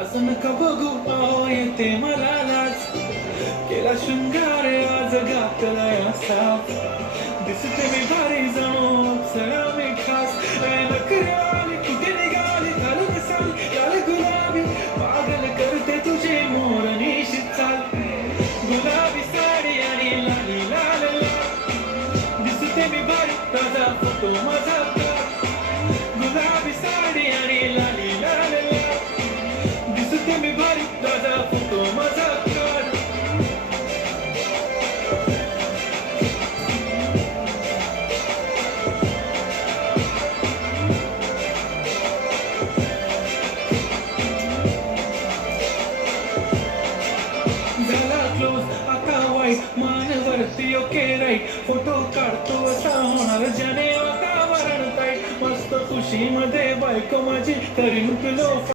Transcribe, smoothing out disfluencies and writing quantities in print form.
असं नका बघू अहो येते मला लाज केला शृंगार आज घातलाय असा दिसते मी भारी जणू अप्सरा मी खास नखरे आली कुठे निघाली घालून साली लाल गुलाबी पागल करते तुझे मोर निशित चाल गुलाबी साडी आणि लाली लाल लाल दिसते मी भारी ताजा फोटो माझा गुलाबी साडी आणि लाली लाल लाल दिसते मी भारी ताजा फोटो माझा झाला क्लोज आता वाईट मानवरती ओके राईट फोटो काढतो असा होणार ज्याने वातावरण ताईट मस्त खुशीमध्ये बायको माझी तरी लुटलो